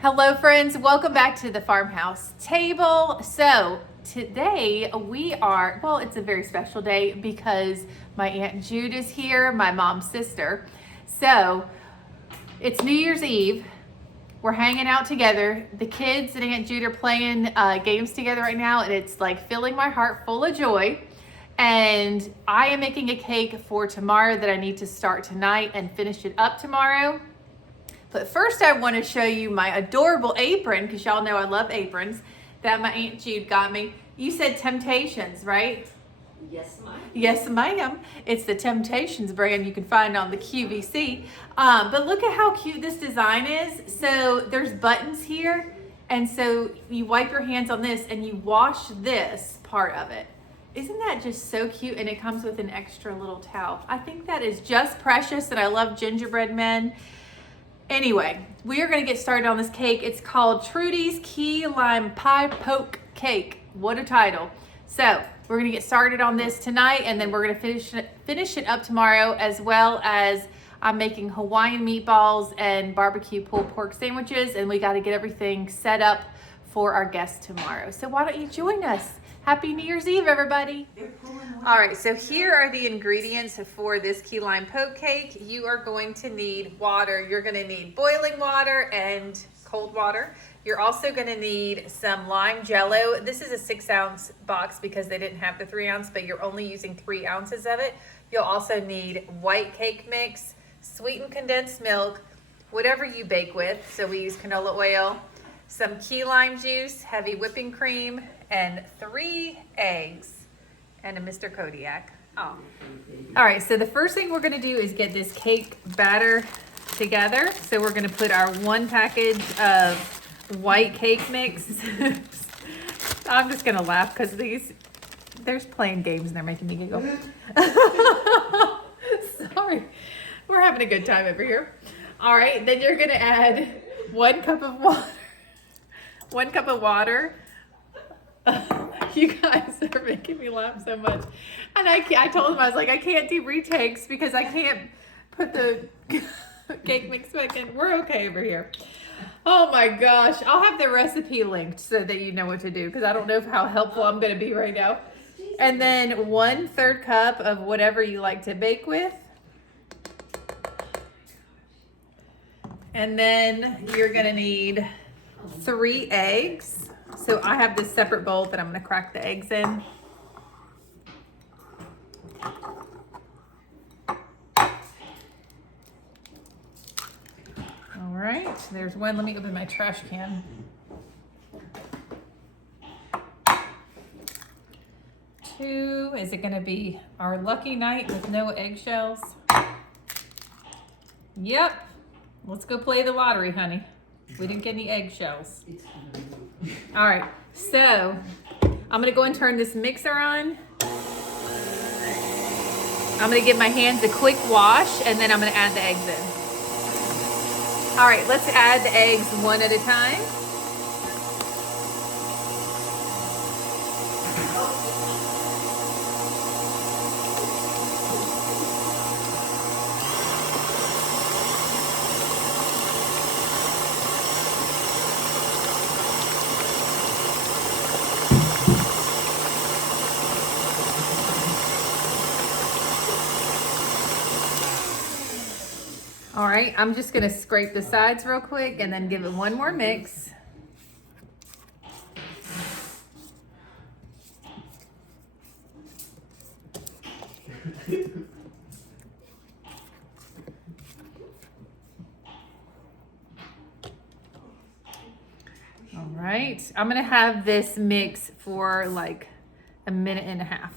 Hello friends, welcome back to the Farmhouse Table. So today it's a very special day because my Aunt Jude is here, my mom's sister. So it's New Year's Eve. We're hanging out together. The kids and Aunt Jude are playing games together right now, and it's like filling my heart full of joy. And I am making a cake for tomorrow that I need to start tonight and finish it up tomorrow. But first I want to show you my adorable apron, because y'all know I love aprons, that my Aunt Jude got me. You said Temptations, right? Yes, ma'am. Yes, ma'am. It's the Temptations brand you can find on the QVC. But look at how cute this design is. So there's buttons here, and so you wipe your hands on this and you wash this part of it. Isn't that just so cute? And it comes with an extra little towel. I think that is just precious, and I love gingerbread men. Anyway, we are going to get started on this cake. It's called Trudy's Key Lime Pie Poke Cake. What a title. So we're going to get started on this tonight, and then we're going to finish it up tomorrow, as well as I'm making Hawaiian meatballs and barbecue pulled pork sandwiches, and we got to get everything set up for our guests tomorrow. So why don't you join us? Happy New Year's Eve, everybody. All right, so here are the ingredients for this key lime poke cake. You are going to need water. You're going to need boiling water and cold water. You're also going to need some lime JellO. This is a 6-ounce box because they didn't have the 3-ounce, but you're only using 3 ounces of it. You'll also need white cake mix, sweetened condensed milk, whatever you bake with. So we use canola oil, some key lime juice, heavy whipping cream, and 3 eggs, and a Mr. Kodiak. Oh. All right, so the first thing we're gonna do is get this cake batter together. So we're gonna put our 1 package of white cake mix. I'm just gonna laugh because there's playing games and they're making me giggle. Sorry, we're having a good time over here. All right, then you're gonna add 1 cup of water. 1 cup of water. You guys are making me laugh so much. And I told him, I was like, I can't do retakes because I can't put the cake mix back in. We're okay over here. Oh my gosh. I'll have the recipe linked so that you know what to do, because I don't know how helpful I'm going to be right now. And then 1/3 cup of whatever you like to bake with. And then you're going to need 3 eggs. So I have this separate bowl that I'm going to crack the eggs in. All right, there's 1. Let me open my trash can. 2, is it going to be our lucky night with no eggshells? Yep. Let's go play the lottery, honey. We didn't get any eggshells. All right, so I'm gonna go and turn this mixer on. I'm gonna give my hands a quick wash, and then I'm gonna add the eggs in. All right, let's add the eggs 1 at a time. All right, I'm just gonna scrape the sides real quick and then give it 1 more mix. All right, I'm gonna have this mix for like 1.5 minutes.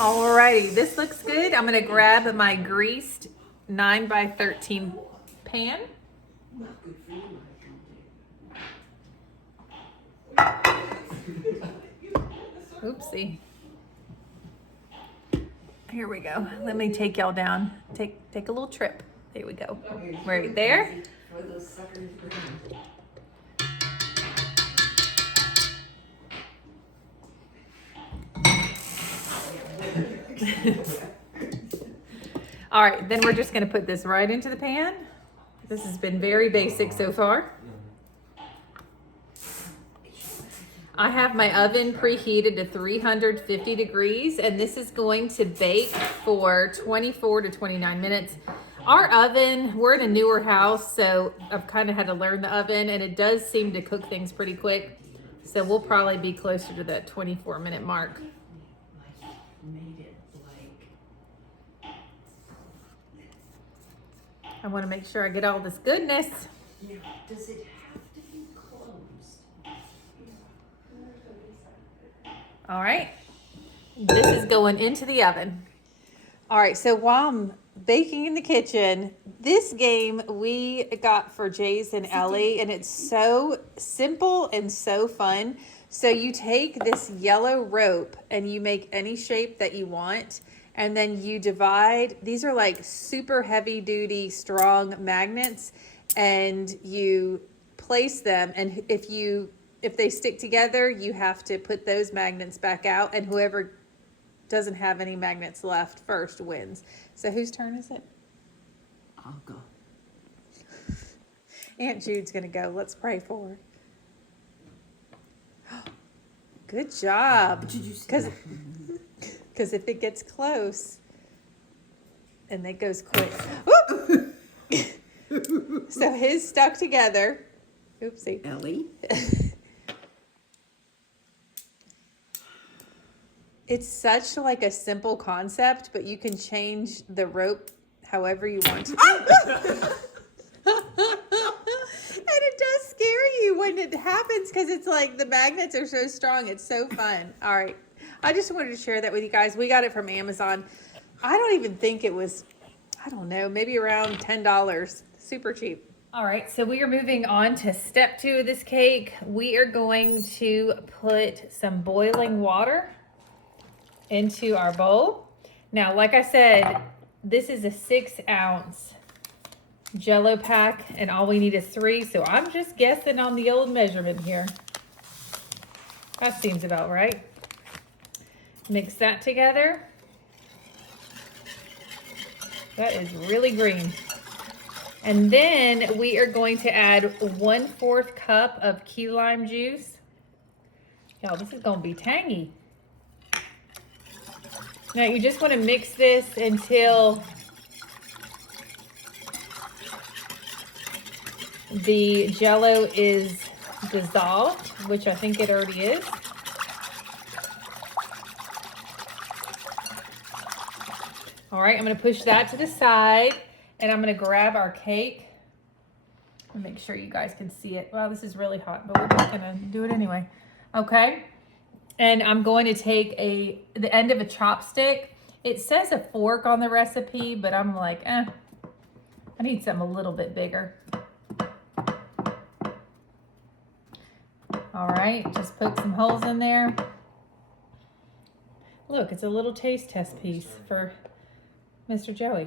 Alrighty, this looks good. I'm gonna grab my greased 9x13 pan. Oopsie. Here we go. Let me take y'all down. Take a little trip. There we go. Right there. All right, then we're just gonna put this right into the pan. This has been very basic so far. I have my oven preheated to 350 degrees, and this is going to bake for 24 to 29 minutes. Our oven, we're in a newer house, so I've kind of had to learn the oven, and it does seem to cook things pretty quick. So we'll probably be closer to that 24-minute mark. I want to make sure I get all this goodness. Yeah. Does it have to be closed? All right, this is going into the oven. All right, so while I'm baking in the kitchen, this game we got for Jace and Ellie, and it's so simple and so fun. So you take this yellow rope and you make any shape that you want, and then you divide. These are like super heavy duty, strong magnets, and you place them, and if they stick together, you have to put those magnets back out, and whoever doesn't have any magnets left first wins. So whose turn is it? I'll go. Aunt Jude's gonna go. Let's pray for her. Good job. Did you see that? Because if it gets close, and it goes quick. So his stuck together. Oopsie. Ellie? It's such like a simple concept, but you can change the rope however you want to. And it does scare you when it happens because it's like the magnets are so strong. It's so fun. All right. I just wanted to share that with you guys. We got it from Amazon. I don't even think it was, I don't know, maybe around $10. Super cheap. All right, so we are moving on to step 2 of this cake. We are going to put some boiling water into our bowl. Now, like I said, this is a 6-ounce JellO pack, and all we need is 3. So I'm just guessing on the old measurement here. That seems about right. Mix that together. That is really green. And then we are going to add 1/4 cup of key lime juice. Y'all, this is gonna be tangy. Now you just want to mix this until the JellO is dissolved, which I think it already is. All right, I'm going to push that to the side, and I'm going to grab our cake and make sure you guys can see it. Wow, this is really hot, but we're just going to do it anyway. Okay. And I'm going to take the end of a chopstick. It says a fork on the recipe, but I'm like, I need something a little bit bigger. All right, just put some holes in there. Look, it's a little taste test piece for Mr. Joey.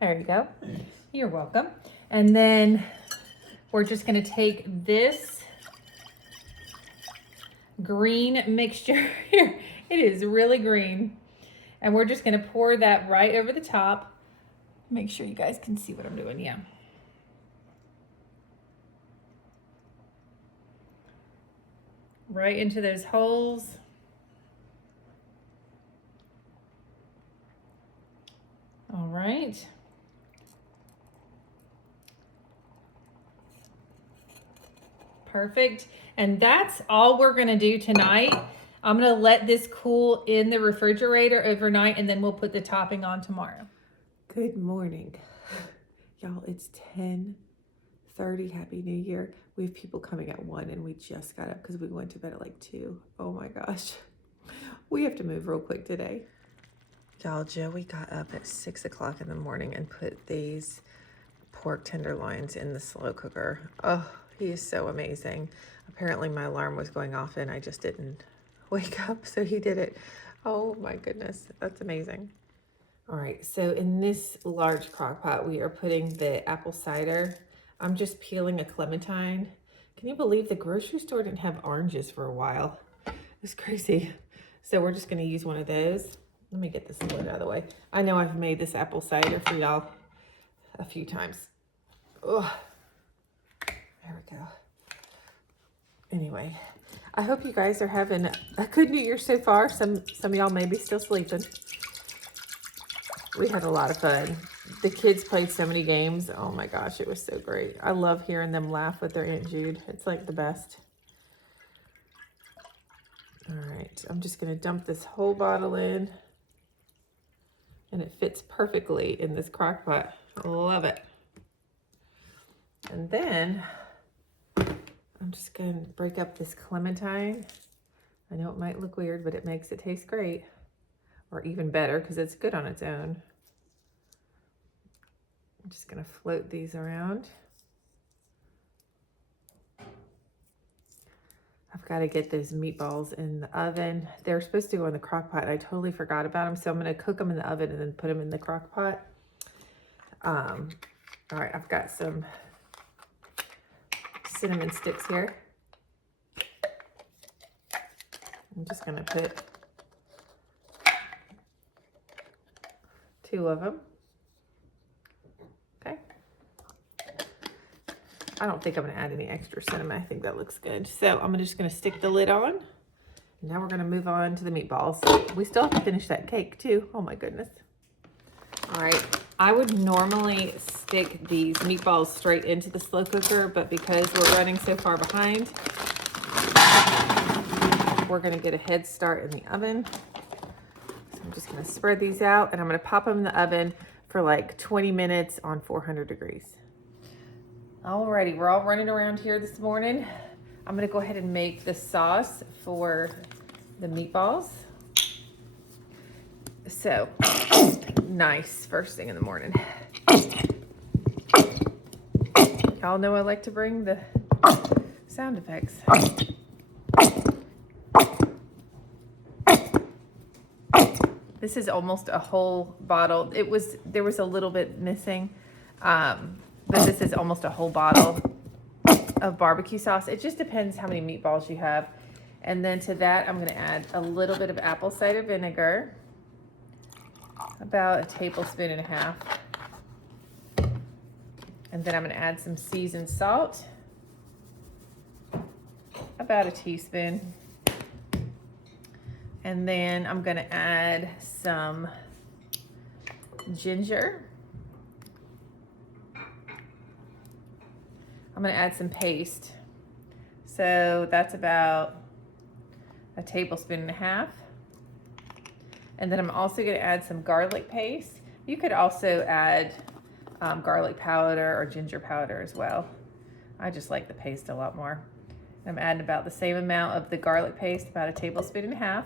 There you go. You're welcome. And then we're just gonna take this green mixture here. It is really green. And we're just gonna pour that right over the top. Make sure you guys can see what I'm doing, yeah. Right into those holes. All right. Perfect. And that's all we're gonna do tonight. I'm gonna let this cool in the refrigerator overnight, and then we'll put the topping on tomorrow. Good morning. Y'all, it's 10:30. Happy New Year. We have people coming at 1 and we just got up because we went to bed at like 2. Oh my gosh. We have to move real quick today. Y'all, Joey got up at 6 o'clock in the morning and put these pork tenderloins in the slow cooker. Oh, he is so amazing. Apparently my alarm was going off and I just didn't wake up, so he did it. Oh my goodness, that's amazing. All right, so in this large crock pot, we are putting the apple cider. I'm just peeling a clementine. Can you believe the grocery store didn't have oranges for a while? It's crazy. So we're just gonna use one of those. Let me get this lid out of the way. I know I've made this apple cider for y'all a few times. Ugh. There we go. Anyway, I hope you guys are having a good New Year so far. Some of y'all may be still sleeping. We had a lot of fun. The kids played so many games. Oh my gosh, it was so great. I love hearing them laugh with their Aunt Jude. It's like the best. All right, I'm just gonna dump this whole bottle in. And it fits perfectly in this crock pot. I love it. And then I'm just going to break up this clementine. I know it might look weird, but it makes it taste great. Or even better, because it's good on its own. I'm just going to float these around. I've got to get those meatballs in the oven. They're supposed to go in the crock pot. I totally forgot about them, so I'm going to cook them in the oven and then put them in the crock pot. All right, I've got some cinnamon sticks here. I'm just going to put 2 of them. Okay. I don't think I'm going to add any extra cinnamon. I think that looks good. So I'm just going to stick the lid on. Now we're going to move on to the meatballs. We still have to finish that cake too. Oh my goodness. All right. I would normally stick these meatballs straight into the slow cooker, but because we're running so far behind, we're going to get a head start in the oven. So I'm just going to spread these out and I'm going to pop them in the oven for like 20 minutes on 400 degrees. Alrighty, we're all running around here this morning. I'm gonna go ahead and make the sauce for the meatballs. So, nice, first thing in the morning. Y'all know I like to bring the sound effects. This is almost a whole bottle. There was a little bit missing. But this is almost a whole bottle of barbecue sauce. It just depends how many meatballs you have. And then to that, I'm gonna add a little bit of apple cider vinegar, about 1.5 tablespoons. And then I'm gonna add some seasoned salt, about 1 teaspoon. And then I'm gonna add some ginger. I'm gonna add some paste. So that's about 1.5 tablespoons. And then I'm also gonna add some garlic paste. You could also add garlic powder or ginger powder as well. I just like the paste a lot more. I'm adding about the same amount of the garlic paste, about 1.5 tablespoons.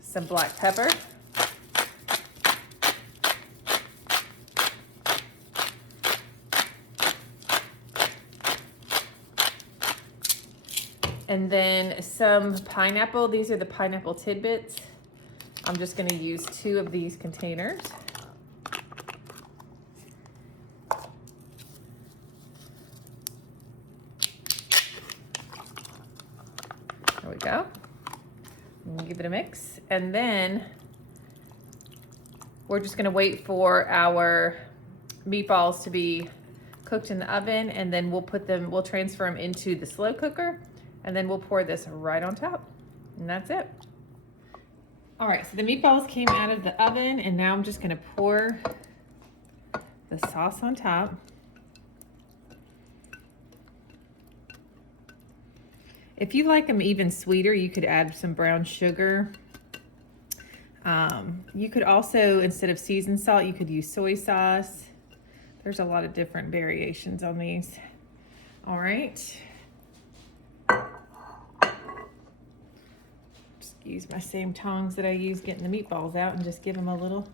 Some black pepper. And then some pineapple. These are the pineapple tidbits. I'm just gonna use 2 of these containers. There we go. We'll give it a mix. And then we're just gonna wait for our meatballs to be cooked in the oven, and then we'll transfer them into the slow cooker. And then we'll pour this right on top. And that's it. All right, so the meatballs came out of the oven, and now I'm just gonna pour the sauce on top. If you like them even sweeter, you could add some brown sugar. You could also, instead of seasoned salt, you could use soy sauce. There's a lot of different variations on these. All right. Use my same tongs that I use getting the meatballs out and just give them a little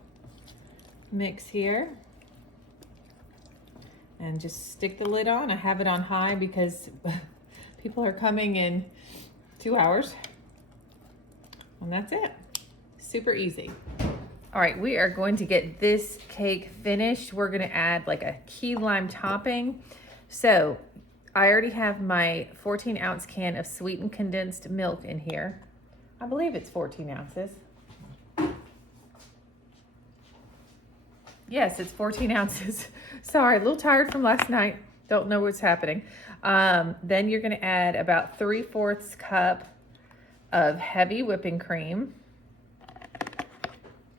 mix here. And just stick the lid on. I have it on high because people are coming in 2 hours. And that's it. Super easy. All right, we are going to get this cake finished. We're gonna add like a key lime topping. So I already have my 14-ounce can of sweetened condensed milk in here. I believe it's 14 ounces. Yes, it's 14 ounces. Sorry, a little tired from last night. Don't know what's happening. Then you're gonna add about 3/4 cup of heavy whipping cream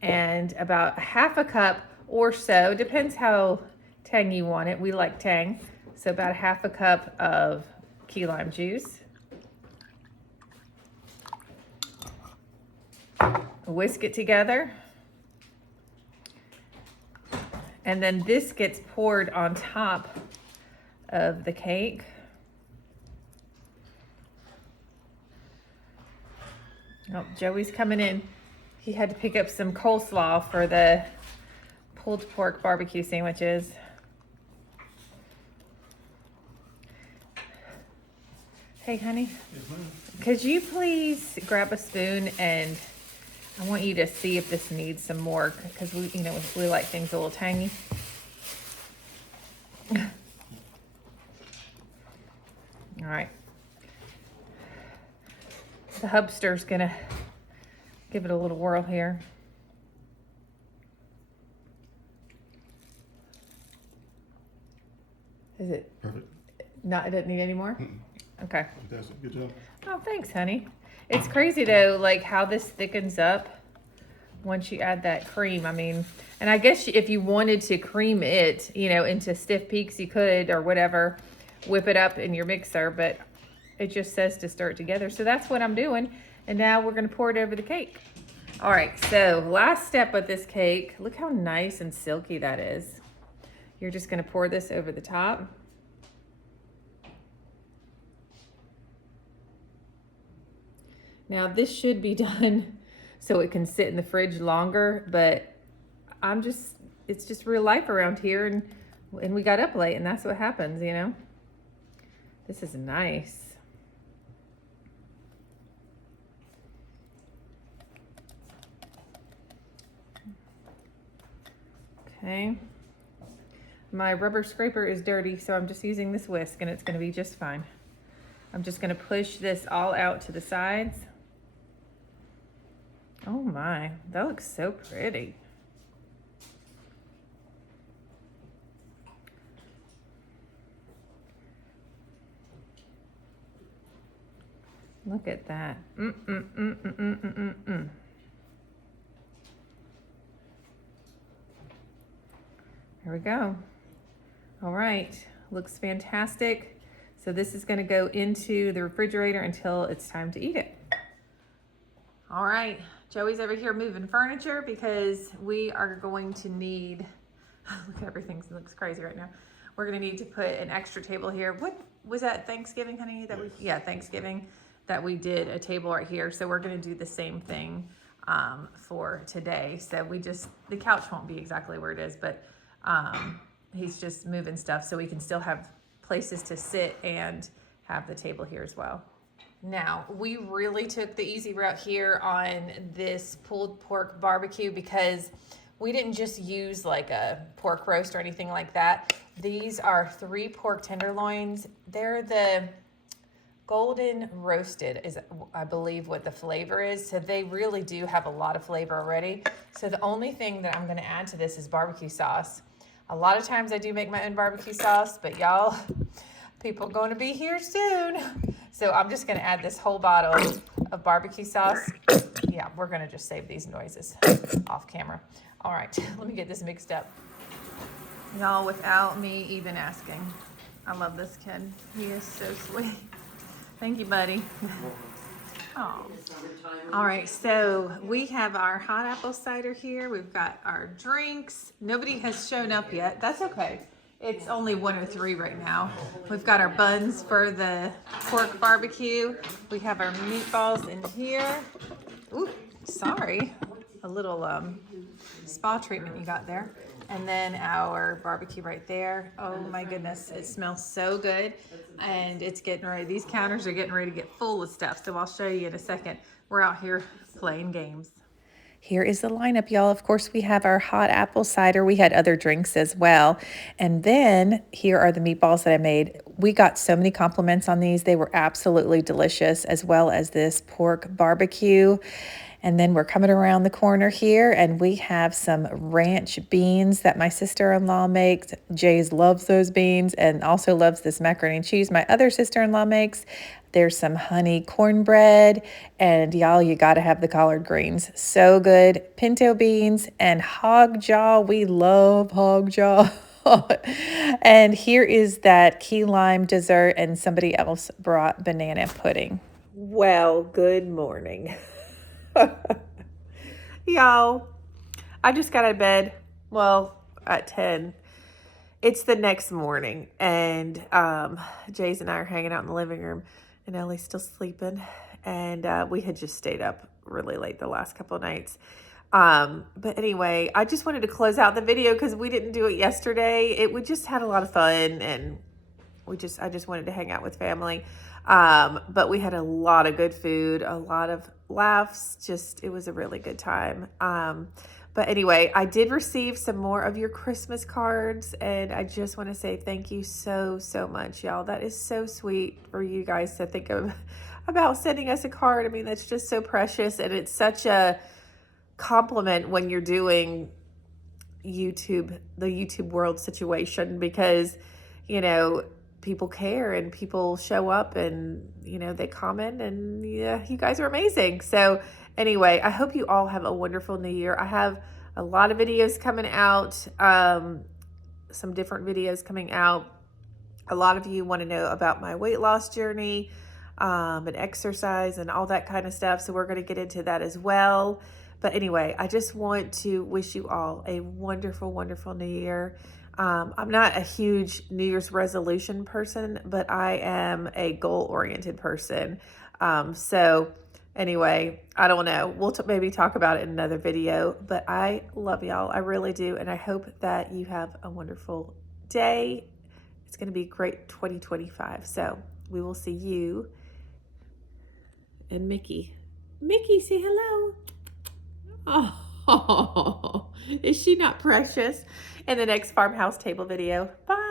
and about 1/2 cup or so, depends how tangy you want it. We like tang. So about 1/2 cup of key lime juice. Whisk it together. And then this gets poured on top of the cake. Oh, Joey's coming in. He had to pick up some coleslaw for the pulled pork barbecue sandwiches. Hey, honey, could you please grab a spoon, and I want you to see if this needs some more, because we like things a little tangy. All right. The hubster's gonna give it a little whirl here. Is it Perfect. not? It doesn't need any more? Okay. Fantastic. Good job. Oh, thanks, honey. It's crazy though, like how this thickens up once you add that cream. I mean, and I guess if you wanted to cream it, into stiff peaks, you could, or whatever, whip it up in your mixer, but it just says to stir it together. So that's what I'm doing. And now we're gonna pour it over the cake. All right, so last step with this cake, look how nice and silky that is. You're just gonna pour this over the top. Now this should be done so it can sit in the fridge longer, but it's just real life around here, and we got up late, and that's what happens, This is nice. Okay. My rubber scraper is dirty, so I'm just using this whisk, and it's gonna be just fine. I'm just gonna push this all out to the sides. Oh my, that looks so pretty. Look at that. There we go. All right, looks fantastic. So this is gonna go into the refrigerator until it's time to eat it. All right, Joey's over here moving furniture because we are going to need, look, everything looks crazy right now. We're gonna need to put an extra table here. What was that, Thanksgiving, honey? Thanksgiving, that we did a table right here. So we're gonna do the same thing for today. So the couch won't be exactly where it is, but he's just moving stuff so we can still have places to sit and have the table here as well. Now, we really took the easy route here on this pulled pork barbecue because we didn't just use like a pork roast or anything like that. These are 3 pork tenderloins. They're the golden roasted is, I believe, what the flavor is. So they really do have a lot of flavor already. So the only thing that I'm gonna add to this is barbecue sauce. A lot of times I do make my own barbecue sauce, but y'all, people are going to be here soon. So I'm just gonna add this whole bottle of barbecue sauce. Yeah, we're gonna just save these noises off camera. All right, let me get this mixed up. Y'all, without me even asking. I love this kid. He is so sweet. Thank you, buddy. Oh. All right, so we have our hot apple cider here. We've got our drinks. Nobody has shown up yet. That's okay. It's only 1:03 right now. We've got our buns for the pork barbecue. We have our meatballs in here. Ooh, sorry. A little spa treatment you got there. And then our barbecue right there. Oh my goodness, it smells so good. And it's getting ready. These counters are getting ready to get full of stuff. So I'll show you in a second. We're out here playing games. Here is the lineup, y'all. Of course, we have our hot apple cider. We had other drinks as well. And then here are the meatballs that I made. We got so many compliments on these. They were absolutely delicious, as well as this pork barbecue. And then we're coming around the corner here and we have some ranch beans that my sister-in-law makes. Jay's loves those beans and also loves this macaroni and cheese my other sister-in-law makes. There's some honey cornbread, and y'all, you got to have the collard greens. So good. Pinto beans and hog jaw. We love hog jaw. And here is that key lime dessert, and somebody else brought banana pudding. Well, good morning. Y'all, I just got out of bed, well, at 10. It's the next morning, and Jays and I are hanging out in the living room, and Ellie's still sleeping, and we had just stayed up really late the last couple of nights. But anyway, I just wanted to close out the video because we didn't do it yesterday. We just had a lot of fun, and I just wanted to hang out with family. But we had a lot of good food, a lot of laughs. It was a really good time. But anyway, I did receive some more of your Christmas cards, and I just want to say thank you so, so much, y'all. That is so sweet for you guys to think about sending us a card. I mean, that's just so precious, and it's such a compliment when you're doing the YouTube world situation, because, you know, people care and people show up and, you know, they comment, and yeah, you guys are amazing. So anyway, I hope you all have a wonderful new year. I have a lot of videos coming out, some different videos coming out. A lot of you want to know about my weight loss journey, and exercise and all that kind of stuff. So we're going to get into that as well. But anyway, I just want to wish you all a wonderful, wonderful new year. I'm not a huge New Year's resolution person, but I am a goal-oriented person. So anyway, I don't know. We'll maybe talk about it in another video, but I love y'all. I really do. And I hope that you have a wonderful day. It's going to be a great 2025. So we will see you. And Mickey. Mickey, say hello. Oh, is she not precious? In the next Farmhouse Table video. Bye.